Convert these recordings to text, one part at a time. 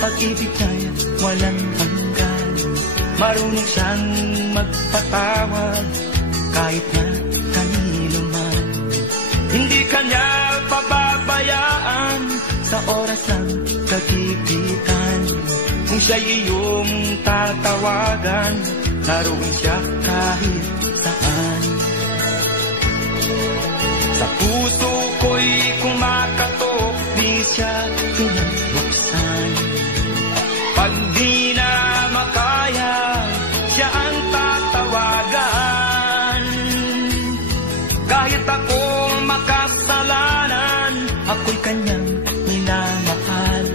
pag-ibig niya'y walang hanggan. Marunong siyang magpatawad kahit na kanino man. Hindi kanya pababayaan sa oras ng kagipitan. Kung siya'y iyong tatawagan, naroon siya kahit saan. Sa puso ko'y kumakatok, di siya pinabuksan. Pag di na makaya, siya ang tatawagan. Kahit ako makasalanan, ako'y kanyang minamahal.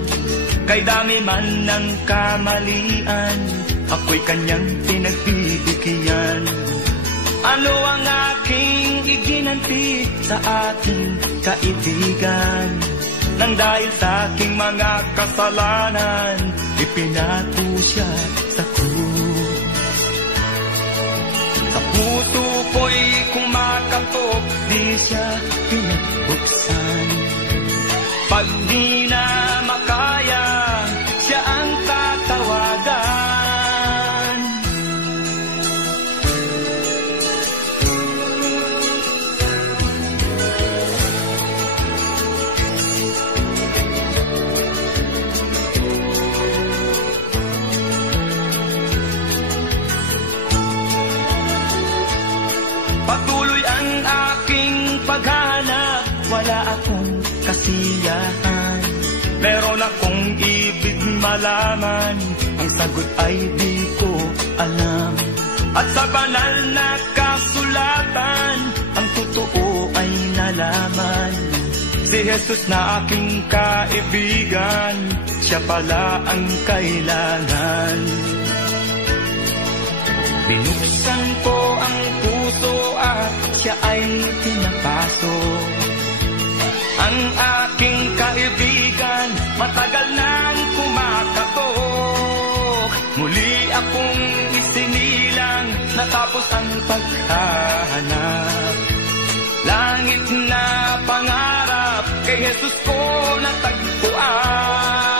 Kay dami man ng kamalian, ako'y kanyang pinagbibigyan. Ano ang aking iginanti sa ating kaibigan? Nang dahil sa aking mga kasalanan, ipinato siya sa krus. Sa puso ko'y kumakatok, di siya pinagbuksan. Pag di na makaya, siya ang tatawagan. Patuloy ang aking paghanap, wala akong kasiyahan. Meron akong ibig malaman, ang sagot ay di ko alam. At sa banal na kasulatan, ang totoo ay nalaman. Si Jesus na aking kaibigan, siya pala ang kailangan. Binuksan ko ang puso at siya ay pinapasok. Ang aking kaibigan, matagal nang kumakatok. Muli akong isinilang, natapos ang paghahanap. Langit na pangarap, kay Jesus ko natagpuan.